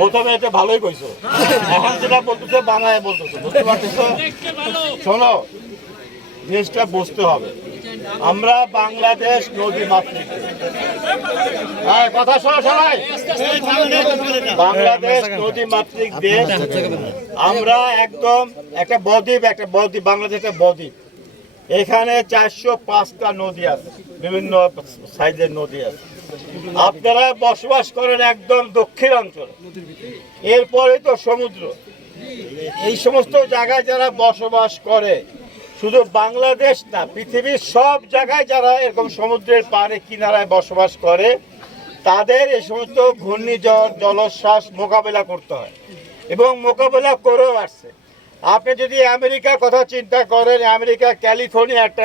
প্রথমে এটা ভালোই কইছো। এখন যেটা বলতেছে, বাংলায় বলতেছে। বুঝতে পারতেছো? শোনো, জিনিসটা বুঝতে হবে। আমরা বাংলাদেশ নদী হ্যাঁ কথা শোনো সবাই। বাংলাদেশ নদী মাতৃক দেশ। আমরা একদম একটা বদ্বীপ একটা বদ্বীপ বাংলাদেশ একটা বদ্বীপ। এখানে চারশো পাঁচটা নদী আছে। বিভিন্ন সাইজের নদী আছে। আপনারা বসবাস করেন একদম দক্ষিণ অঞ্চলে। এরপরে তো সমুদ্র। এই সমস্ত জায়গায় যারা বসবাস করে, শুধু বাংলাদেশ না, পৃথিবীর সব জায়গায় যারা এরকম সমুদ্রের পাড়ে, কিনারায় বসবাস করে, তাদের এই সমস্ত ঘূর্ণিঝড়, জলোচ্ছ্বাস মোকাবেলা করতে হয় এবং মোকাবেলা করেও আসছে। আপনি যদি আমেরিকার কথা চিন্তা করেন আমেরিকা ক্যালিফোর্নিয়া একটা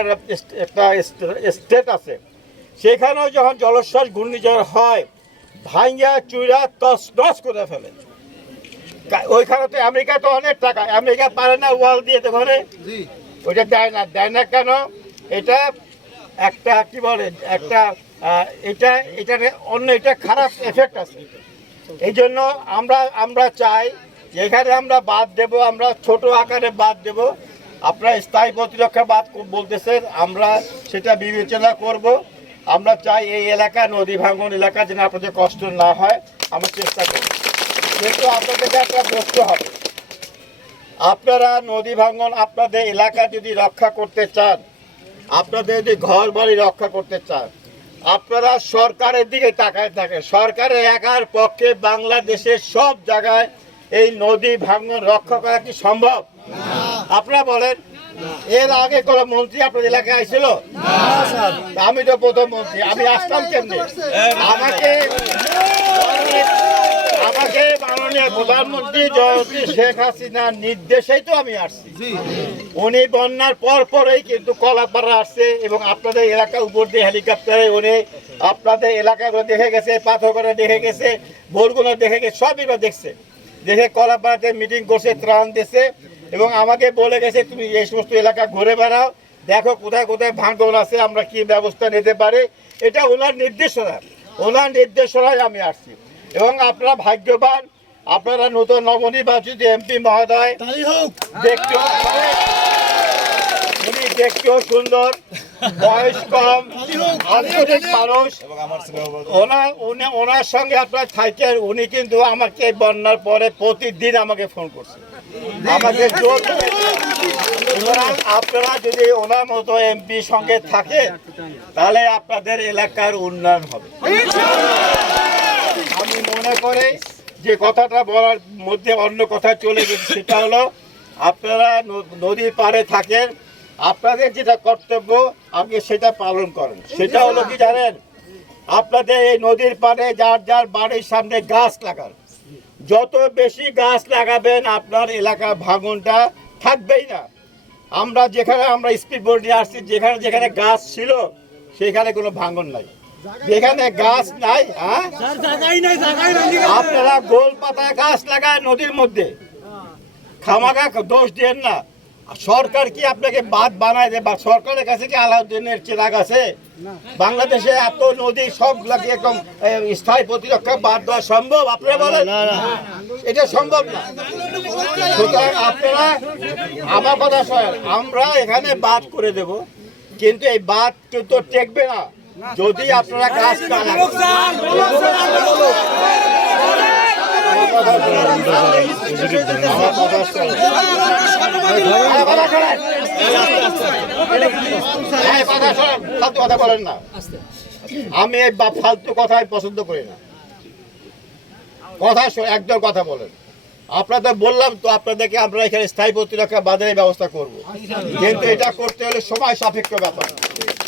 একটা স্টেট আছে সেখানেও যখন জলোচ্ছ্বাস ঘূর্ণিঝড় হয় ভাঙ্গা চুইরা তস নস করে ফেলে। ওইখানে তো আমেরিকা তো অনেক টাকা আমেরিকা পারে না ওয়াল দিয়ে তো ঘরে। ওইটা দেয় না দেয় না কেন? এটা একটা কি বলে একটা এটা এটা অন্য এটা খারাপ এফেক্ট আছে। এই জন্য আমরা আমরা চাই যে এখানে আমরা বাদ দেব আমরা ছোট আকারে বাদ দেব। আপনারা স্থায়ী প্রতিরক্ষা বাদ বলতেছেন আমরা সেটা বিবেচনা করব। আমরা চাই এই এলাকা নদী ভাঙন এলাকা যেন আপনাদের কষ্ট না হয়। আমরা চেষ্টা করি কিন্তু আপনাদেরকে একটা বসতে হবে। আপনারা নদী ভাঙন আপনাদের এলাকা যদি রক্ষা করতে চান আপনাদের যদি ঘর বাড়ি রক্ষা করতে চান আপনারা সরকারের দিকে তাকায় থাকেন। সরকারের একার পক্ষে বাংলাদেশের সব জায়গায় এই নদী ভাঙন রক্ষা করা কি সম্ভব? আপনারা বলেন এর আগে কোন মন্ত্রী আপনার এলাকায় আইছিল? আমি তো প্রথম মন্ত্রী আমি আসতাম কেমনি? আমাকে আমাকে মাননীয় প্রধানমন্ত্রী জয়ন্তী শেখ হাসিনার নির্দেশেই তো আমি আসছি। উনি বন্যার পর পরেই কিন্তু কলাপাড়া আসছে এবং আপনাদের এলাকার উপর দিয়ে হেলিকপ্টারে উনি আপনাদের এলাকাগুলো দেখে গেছে পাথরগড়া দেখে গেছে ভোরগুলো দেখে গেছে সবই দেখছে। দেখে কলাপাড়াতে মিটিং করছে ত্রাণ দিয়েছে এবং আমাকে বলে গেছে তুমি এই সমস্ত এলাকা ঘুরে বেড়াও দেখো কোথায় কোথায় ভাঙন আছে আমরা কি ব্যবস্থা নিতে পারি? এটা ওনার নির্দেশনা। ওনার নির্দেশনায় আমি আসছি। এবং আপনারা ভাগ্যবান আপনারা নতুন নবনির্বাচিত এমপি মহোদয় দেখতেও উনি দেখতেও সুন্দর। বয়স কম আন্তরিক মানুষ। ওনার উনি ওনার সঙ্গে আপনার থাকেন উনি কিন্তু আমাকে বন্যার পরে প্রতিদিন আমাকে ফোন করছে। আমাকে জোর আপনারা যদি ওনার মতো এমপি সঙ্গে থাকেন তাহলে আপনাদের এলাকার উন্নয়ন হবে। আমি মনে করি যে কথাটা বলার মধ্যে অন্য কথা চলে গেছে সেটা হলো আপনারা নদীর পাড়ে থাকেন আপনাদের যেটা কর্তব্য আপনি সেটা পালন করেন। সেটা হলো কি জানেন? আপনাদের এই নদীর পাড়ে যার যার বাড়ির সামনে গাছ লাগান। যত বেশি গাছ লাগাবেন আপনার এলাকার ভাঙনটা থাকবেই না। আমরা যেখানে আমরা স্পিড বোর্ড নিয়ে আসছি যেখানে যেখানে গাছ ছিল সেখানে কোনো ভাঙন নাই। যেখানে গাছ নাই হ্যাঁ? আপনারা গোল পাতা গাছ লাগায় নদীর মধ্যে। খামাকা দোষ দেন না। সরকার কি আপনাকে বাদ বানায় দেয়? বা সরকারের কাছে কি আলাউদ্দিনের চিরাগ আছে? বাংলাদেশে এত নদী সব লাগে এরকম স্থায়ী প্রতিরক্ষা বাদ দেওয়া সম্ভব? আপনারা বলেন? এটা সম্ভব না। সুতরাং আপনারা আমার কথা শোনেন আমরা এখানে বাদ করে দেব কিন্তু এই বাদ তো টেকবে না। যদি আপনারা কাজ না আমি এই ফালতু কথাই পছন্দ করি না। কথা একদম কথা বলেন। আপনাদের বললাম তো আপনাদেরকে আমরা এখানে স্থায়ী প্রতিরক্ষা বাজারের ব্যবস্থা করব। কিন্তু এটা করতে হলে সময় সাপেক্ষ ব্যাপার।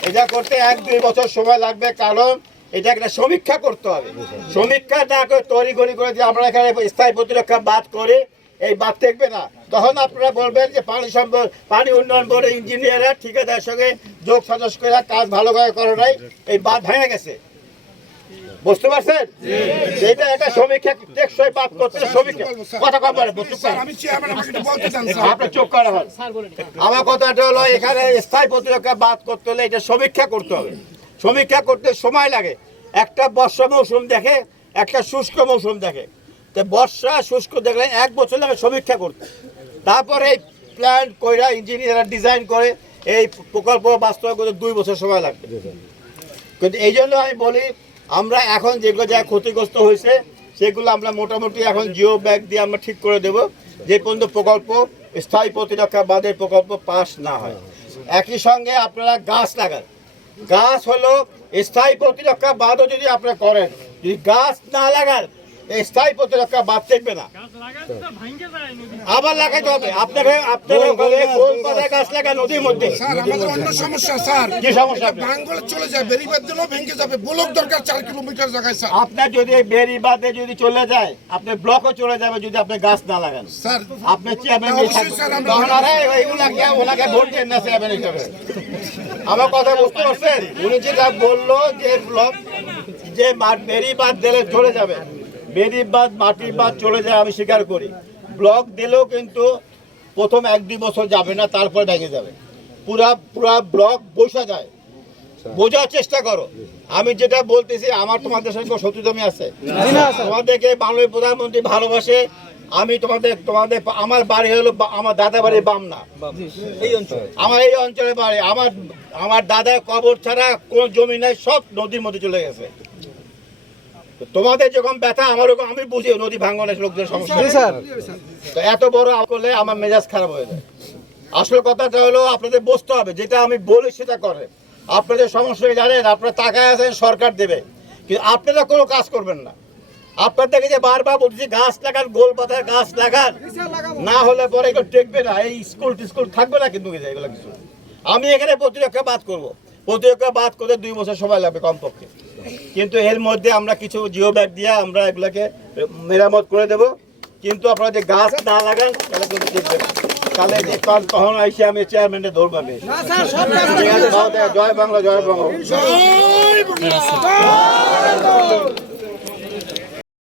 এটা করতে এক দুই বছর সময় লাগবে, কারণ এটা একটা সমীক্ষা করতে হবে। সমীক্ষা না করে তৈরি করে যে আমরা এখানে স্থায়ী প্রতিরক্ষা বাদ করে এই বাদ থাকবে না। তখন আপনারা বলবেন যে পানি সম্পদ পানি উন্নয়ন বোর্ডের ইঞ্জিনিয়াররা ঠিকাদার সঙ্গে যোগ সাজস করে কাজ ভালো করে করে নাই এই বাদ ভেঙে গেছে। বুঝতে পারছেন? এটা একটা সমীক্ষা টেকসই বাদ করতে সমীক্ষা। কথা কম বলে আপনার চোখ করা হয় আমার কথাটা হলো এখানে স্থায়ী প্রতিরক্ষা বাদ করতে হলে এটা সমীক্ষা করতে হবে। সমীক্ষা করতে সময় লাগে। একটা বর্ষা মৌসুম দেখে একটা শুষ্ক মৌসুম দেখে। বর্ষা শুষ্ক দেখলেন এক বছর লাগে সমীক্ষা করতে তারপরে এই প্ল্যান কইরা ইঞ্জিনিয়াররা ডিজাইন করে, এই প্রকল্প বাস্তবায়ন করতে দুই বছর সময় লাগবে। কিন্তু এই জন্য আমি বলি, আমরা এখন যেগুলো যা ক্ষতিগ্রস্ত হয়েছে, সেগুলো আমরা মোটামুটি এখন জিও ব্যাগ দিয়ে আমরা ঠিক করে দেব। যে পর্যন্ত প্রকল্প স্থায়ী প্রতিরক্ষা বাদের প্রকল্প পাস না হয়। একই সঙ্গে আপনারা গাছ লাগান। গাছ হলো স্থায়ী প্রতিরক্ষা বাদও যদি আপনারা করেন, যদি গাছ না লাগান এই স্থায়ী প্রতিরক্ষা বাদ থাকবে না। আবার লাগাইতে হবে। আপনাকে আপনার ওখানে কোন পাতায় গাছ লাগা নদীর মধ্যে। স্যার আমাদের অন্য সমস্যা স্যার। কি সমস্যা? আপনার? চলে যায় বেরিবাদ দিলেও ভেঙে যাবে। ব্লক দরকার চার কিলোমিটার জায়গায় স্যার। আপনার যদি এই বেরি বাদে যদি চলে যায় আপনার ব্লকও চলে যাবে যদি আপনি গাছ না লাগান। স্যার আপনি চেয়ারম্যান ওনাকে ভোট দেন না চেয়ারম্যান হিসেবে। আমার কথা বুঝতে পারছেন? উনি যেটা বলল যে ব্লক যে মা- বেরি বাদ দিলে চলে যাবে। বেরি বাদ মাটির বাদ চলে যায় আমি স্বীকার করি। ব্লক দিলেও কিন্তু প্রথম এক দুই বছর যাবে না তারপর ভেঙে যাবে। পুরা পুরা ব্লক বসা যায়। বোঝার চেষ্টা করো। আমি যেটা বলতেছি আমার তোমাদের সঙ্গে কোনো শত্রুতামি আছে? তোমাদেরকে বাংলার প্রধানমন্ত্রী ভালোবাসে। আমি তোমাদের তোমাদের আমার বাড়ি হলো আমার দাদা বাড়ি বামনা আমার এই অঞ্চলে বাড়ি আমার আমার দাদার কবর ছাড়া কোন জমি নাই সব নদীর মধ্যে চলে গেছে। তোমাদের যখন ব্যথা আমার ওরকম আমি বুঝি নদী ভাঙ্গনের লোকদের সমস্যা। তো এত বড় করলে আমার মেজাজ খারাপ হয়ে যায়। আসল কথাটা হলো আপনাদের বুঝতে হবে যেটা আমি বলি সেটা করে আপনাদের সমস্যা জানেন আপনারা টাকায় আছেন সরকার দেবে। কিন্তু আপনারা কোনো কাজ করবেন না। আপনাদেরকে যে বারবার বলছি গাছ লাগান গোল পাতার গাছ লাগান। না হলে পরে এগুলো টেকবে না। এই স্কুল টিস্কুল থাকবে না কিন্তু এগুলো কিছু। আমি এখানে প্রতিরক্ষা বাদ করব। প্রতিরক্ষা বাদ করতে দুই বছর সময় লাগবে কমপক্ষে। কিন্তু এর মধ্যে আমরা কিছু জিও ব্যাগ দিয়ে আমরা এগুলাকে মেরামত করে দেব কিন্তু আপনারা যে গাছ না লাগান তাহলে কিন্তু দেখবেন। তাহলে যে কাল তখন আইসি আমি চেয়ারম্যানে বাংলা জয় বাংলা জয় বাংলা।